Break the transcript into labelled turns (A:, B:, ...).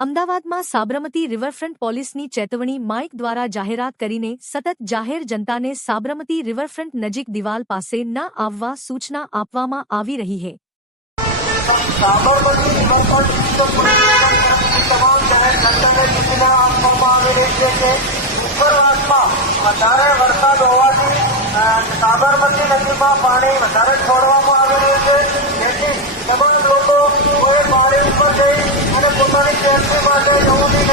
A: અમદાવાદમાં સાબરમતી રિવરફ્રન્ટ પોલીસની ચેતવણી માઇક દ્વારા જાહેરાત કરીને સતત જાહેર જનતાને સાબરમતી રિવરફ્રન્ટ નજીક દિવાલ પાસે ન આવવા સૂચના આપવામાં આવી રહી છે.
B: સાબરમતી નદીમાં પાણી વધારે છોડવામાં